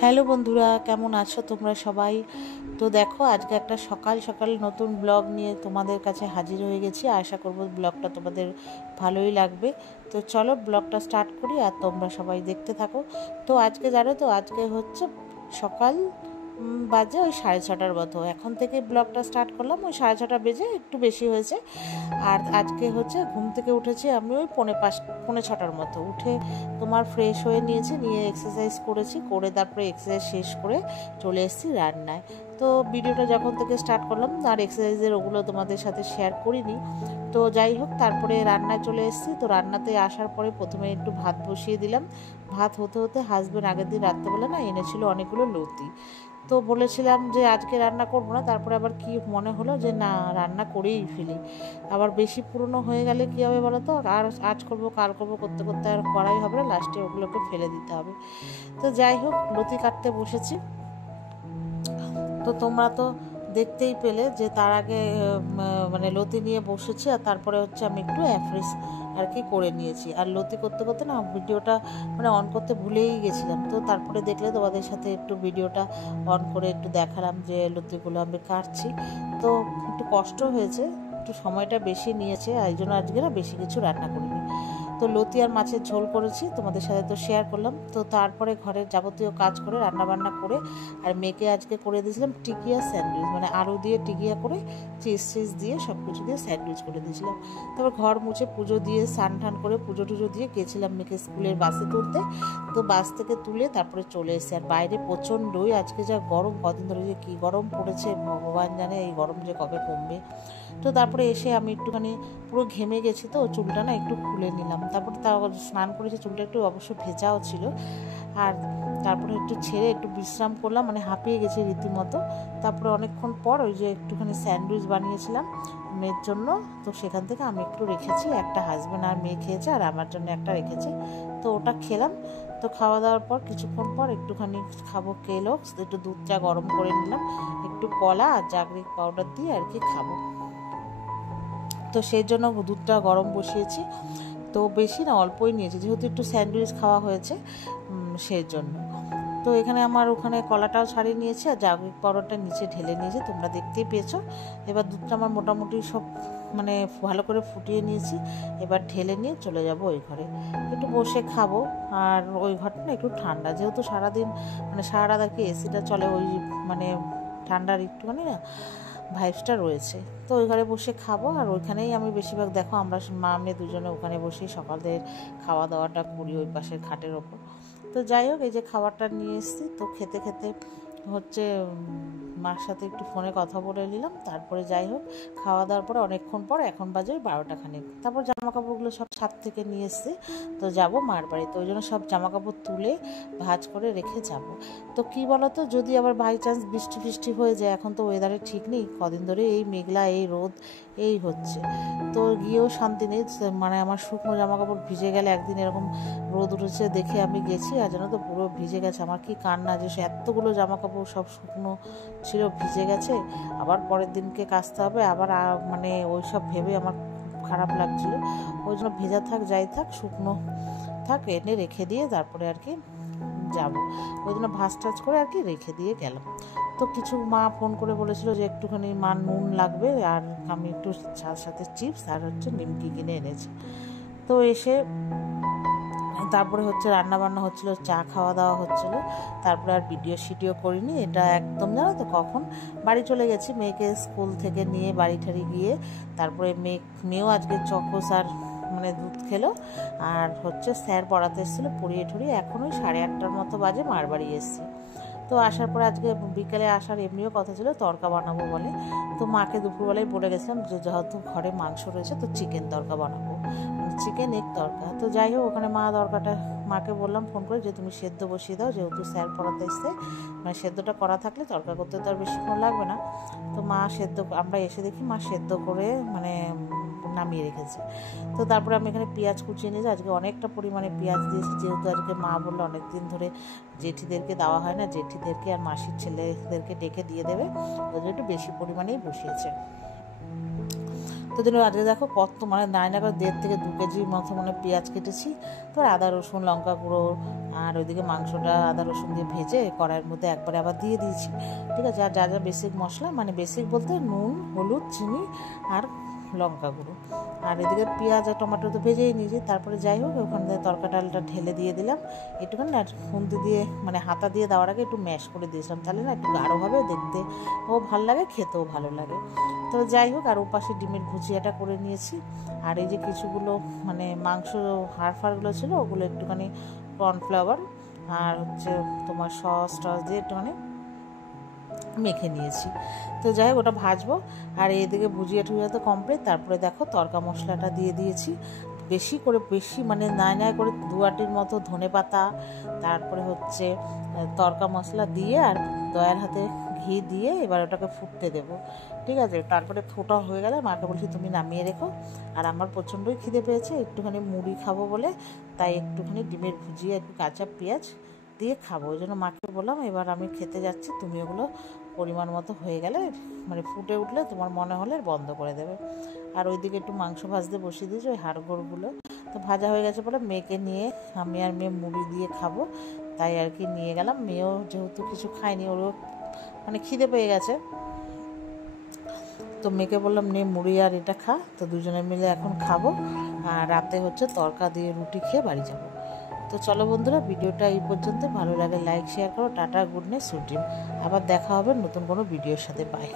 Hello বন্ধুরা, কেমন আছো তোমরা সবাই? তো দেখো, আজকে একটা সকাল সকাল নতুন ব্লগ নিয়ে তোমাদের কাছে হাজির হয়ে গেছি। আশা করব ব্লগটা তোমাদের ভালোই লাগবে। তো চলো ব্লগটা স্টার্ট করি আর তোমরা সবাই দেখতে থাকো। তো আজকে জানো তো, আজকে হচ্ছে সকাল বাজে ওই 6:30টার মতো। এখন থেকে ব্লগটা স্টার্ট করলাম, ওই 6:30 বেজে একটু বেশি হয়েছে। আর আজকে হচ্ছে ঘুম থেকে উঠেছি আমি ওই 5:45 মতো। উঠে তোমার ফ্রেশ হয়ে নিয়েছি, নিয়ে এক্সারসাইজ করেছি, করে তারপরে এক্সারসাইজ শেষ করে চলে এসেছি রান্নায়। তো ভিডিওটা যখন থেকে স্টার্ট করলাম আর এক্সারসাইজের ওগুলো তোমাদের সাথে শেয়ার করিনি। তো যাই হোক, তারপরে রান্নায় চলে এসেছি। তো রান্নাতে আসার পরে প্রথমে একটু ভাত বসিয়ে দিলাম। ভাত হতে হতে হাজব্যান্ড আগের দিন রাত্রেবেলা না এনেছিল অনেকগুলো লতি। তো বলেছিলাম যে আজকে রান্না করব না, তারপরে আবার কি মনে হলো যে না, রান্না করেই ফেলি। আবার বেশি পুরনো হয়ে গেলে কী হবে বলো তো, আর আজ করবো কাল করবো করতে করতে আর করাই হবে না, লাস্টে ওগুলোকে ফেলে দিতে হবে। তো যাই হোক, লতি কাটতে বসেছি। তো তোমরা তো দেখতেই পেলে যে তার আগে মানে লতি নিয়ে বসেছি, আর তারপরে হচ্ছে আমি একটু অ্যাফ্রিস আর কি করে নিয়েছি। আর লতি করতে করতে না ভিডিওটা মানে অন করতে ভুলেই গেছিলাম। তো তারপরে দেখলে তোমাদের সাথে একটু ভিডিওটা অন করে একটু দেখালাম যে লতিগুলো আমি কাটছি। তো একটু কষ্ট হয়েছে, একটু সময়টা বেশি নিয়েছে, এই জন্য আজকে না বেশি কিছু রান্না করিনি। তো লতি আর মাছের ঝোল করেছি, তোমাদের সাথে তো শেয়ার করলাম। তো তারপরে ঘরের যাবতীয় কাজ করে রান্নাবান্না করে আর মেয়েকে আজকে করে দিয়েছিলাম টিকিয়া স্যান্ডউইচ, মানে আলু দিয়ে টিকিয়া করে চিজ দিয়ে সব কিছু দিয়ে স্যান্ডউইচ করে দিয়েছিলাম। তারপর ঘর মুছে পুজো দিয়ে স্নান টান করে পুজো টুজো দিয়ে গেছিলাম মেয়েকে স্কুলের বাসে তুলতে। তো বাস থেকে তুলে তারপরে চলে এসেছি। আর বাইরে প্রচণ্ডই আজকে যা গরম, কদিন ধরে যে কী গরম পড়েছে ভগবান জানে, এই গরম যে কবে কমবে। তো তারপরে এসে আমি একটুখানি পুরো ঘেমে গেছি, তো চুলটা না একটু খুলে নিলাম। তারপরে স্নান করেছি, চুলটা একটু অবশ্য ভেজাও ছিল। আর তারপরে একটু ছেড়ে একটু বিশ্রাম করলাম, মানে হাঁপিয়ে গেছি রীতিমতো। তারপরে অনেকক্ষণ পর ওই যে একটুখানি স্যান্ডউইচ বানিয়েছিলাম মেয়ের জন্য, তো সেখান থেকে আমি একটু রেখেছি, একটা হাজব্যান্ড আর মেয়ে খেয়েছে আর আমার জন্য একটা রেখেছি। তো ওটা খেলাম। তো খাওয়া দাওয়ার পর কিছুক্ষণ পর একটুখানি খাবো কেলগস, একটু দুধটা গরম করে নিলাম, একটু কলা আর জাগরিক পাউডার দিয়ে আর কি খাবো। তো সেই জন্য দুধটা গরম বসিয়েছি। তো বেশি না, অল্পই নিয়েছি, যেহেতু একটু স্যান্ডউইচ খাওয়া হয়েছে সেই জন্য। তো এখানে আমার ওখানে কলাটাও ছাড়িয়ে নিয়েছি আর জাগরিক পাউডারটা নিচে ঢেলে নিয়েছি, তোমরা দেখতেই পেয়েছো। এবার দুধটা আমার মোটামুটি সব মানে ভালো করে ফুটিয়ে নিয়েছি। এবার ঢেলে নিয়ে চলে যাব ওই ঘরে, একটু বসে খাবো। আর ওই ঘরটা না একটু ঠান্ডা, যেহেতু সারাদিন মানে সারা রাত আর কি এসিটা চলে, ওই মানে ঠান্ডার একটুখানি না ভাইবসটা রয়েছে। তো ওই ঘরে বসে খাবো। আর ওইখানেই আমি বেশিরভাগ দেখো আমরা মা মেয়ে দুজনে ওখানে বসেই সকালের খাওয়া দাওয়াটা করি ওই পাশের খাটের ওপর। তো যাই হোক, এই যে খাবারটা নিয়ে এসেছি, তো খেতে খেতে হচ্ছে মার সাথে একটু ফোনে কথা বলে নিলাম। তারপরে যাই হোক, খাওয়া দাওয়ার পরে অনেকক্ষণ পর, এখন বাজে 12টা খানিক, তারপর জামা কাপড়গুলো সব ছাদ থেকে নিয়ে এসেছি। তো যাব মার বাড়িতে, ওই জন্য সব জামা কাপড় তুলে ভাঁজ করে রেখে যাব। তো কী বলো তো, যদি আবার বাই চান্স বৃষ্টি ফিষ্টি হয়ে যায়, এখন তো ওয়েদারের ঠিক নেই, কদিন ধরে এই মেঘলা এই রোদ এই হচ্ছে। তো গিয়েও শান্তি নেই, মানে আমার শুকনো জামা কাপড় ভিজে গেলে, একদিন এরকম রোদ উঠেছে দেখে আমি গেছি আর জানো তো পুরো ভিজে গেছে। আমার কি কান্না যে এতগুলো জামা কাপড় সব শুকনো ছিল ভিজে গেছে, আবার পরের দিনকে কাচতে হবে, আবার মানে ওই সব ভেবে আমার খুব খারাপ লাগছিল। ওই জন্য ভেজা থাক যাই থাক, শুকনো থাক, এনে রেখে দিয়ে তারপরে আর কি যাব। ওই জন্য ভাজ টাজ করে আর কি রেখে দিয়ে গেলাম। তো কিছু মা ফোন করে বলেছিল যে একটুখানি মা নুন লাগবে, আর আমি একটু সাথে চিপস আর হচ্ছে নিমকি কিনে এনেছি। তো এসে তারপরে হচ্ছে রান্না বান্না হচ্ছিলো, চা খাওয়া দাওয়া হচ্ছিলো। তারপরে আর ভিডিও করিনি, এটা একদম জানো তো কখন বাড়ি চলে গেছি মেয়েকে স্কুল থেকে নিয়ে বাড়ি ঠাড়ি গিয়ে। তারপরে মেয়েও আজকে চকোস আর মানে দুধ খেলো। আর হচ্ছে স্যার পড়াতে এসেছিলো, পড়িয়ে ঠড়িয়ে এখন ওই 8:30টার মতো বাজে মার বাড়ি এসেছি। তো আসার পরে আজকে বিকেলে আসার এমনিও কথা ছিল তড়কা বানাবো বলে। তো মাকে দুপুরবেলায় বলে গেছিলাম যে যেহেতু ঘরে মাংস রয়েছে তো চিকেন তড়কা বানাবো, চিকেন এগ তড়কা। তো যাই হোক, ওখানে মা তড়কাটা মাকে বললাম ফোন করে যে তুমি সেদ্ধ বসিয়ে দাও, যেহেতু স্যার পড়াতে এসছে, মানে সেদ্ধটা করা থাকলে তড়কা করতে তো আর বেশিক্ষণ লাগবে না। তো মা সেদ্ধ, আমরা এসে দেখি মা সেদ্ধ করে মানে নামিয়ে রেখেছে। তো তারপরে আমি এখানে পেঁয়াজ কুচিয়ে নিয়েছি, আজকে অনেকটা পরিমাণে পেঁয়াজ দিয়েছি, যেহেতু আজকে মা বললো অনেকদিন ধরে জেঠিদেরকে দেওয়া হয় না, জেঠিদেরকে আর মাসির ছেলেদেরকে ডেকে দিয়ে দেবে, ওদের একটু বেশি পরিমাণেই বসিয়েছে। তো জন্য আজকে দেখো কত মানে 1.5 থেকে 2 কেজির মতো মানে পেঁয়াজ কেটেছি। তো আদা রসুন লঙ্কা গুঁড়ো আর ওইদিকে মাংসটা আদা রসুন দিয়ে ভেজে কড়াইয়ের মধ্যে একবারে আবার দিয়ে দিয়েছি, ঠিক আছে। আর যা যা বেসিক মশলা, মানে বেসিক বলতে নুন হলুদ চিনি আর লঙ্কা গুঁড়ো, আর এদিকে পেঁয়াজ আর টমেটো তো ভেজেই নিয়েছি। তারপরে যাই হোক ওখান থেকে তরকা ডালটা ঢেলে দিয়ে দিলাম একটুখানি, আর খুন্তি দিয়ে মানে হাতা দিয়ে দেওয়ার আগে একটু ম্যাশ করে দিয়েছিলাম, তাহলে না একটু গাঢ় হবে, দেখতে ও ভালো লাগে, খেতেও ভালো লাগে। তো যাই হোক, আর ওপাশে ডিমের ভুজিয়াটা করে নিয়েছি। আর এই যে কিছুগুলো মানে মাংস হাড়ফাড়গুলো ছিল ওগুলো একটুখানি কর্নফ্লাওয়ার আর হচ্ছে তোমার সস টস দিয়ে একটুখানি মেখে নিয়েছি। তো যাই হোক ওটা ভাজবো। আর এদিকে ভুজিয়া টুজিয়া তো কমপ্লিট। তারপরে দেখো তরকা মশলাটা দিয়ে দিয়েছি বেশি মানে নাই করে 2 আটির মতো ধনে পাতা, তারপরে হচ্ছে তরকা মশলা দিয়ে আর দয়ার হাতে ঘি দিয়ে এবার ওটাকে ফুটতে দেবো, ঠিক আছে। তারপরে ফোটা হয়ে গেলে মাকে বলছি তুমি নামিয়ে রেখো। আর আমার প্রচণ্ডই খিদে পেয়েছে, একটুখানি মুড়ি খাবো বলে তাই একটুখানি ডিমের ভুজিয়া একটু কাঁচা পেঁয়াজ দিয়ে খাবো, ওই জন্য মাকে বললাম এবার আমি খেতে যাচ্ছি, তুমি ওগুলো পরিমাণ মতো হয়ে গেলে মানে ফুটে উঠলে তোমার মনে হলে বন্ধ করে দেবে। আর ওইদিকে একটু মাংস ভাজতে বসিয়ে দিয়েছি, ওই হাড়গোড়গুলো তো ভাজা হয়ে গেছে বলে মেয়েকে নিয়ে আমি আর মেয়ে মুড়ি দিয়ে খাবো, তাই আর কি নিয়ে গেলাম। মেয়েও যেহেতু কিছু খায়নি, ওরও মানে খিদে পেয়ে গেছে, তো মেয়েকে বললাম নে মুড়ি আর এটা খা। তো দুজনে মিলে এখন খাবো, আর রাতে হচ্ছে তরকা দিয়ে রুটি খেয়ে বাড়ি যাবো। তো চলো বন্ধুরা, ভিডিওটা এই পর্যন্ত, ভালো লাগে লাইক শেয়ার করো। Tata, good night, sweet dream. আবার দেখা হবে নতুন কোনো ভিডিওর সাথে, বাই।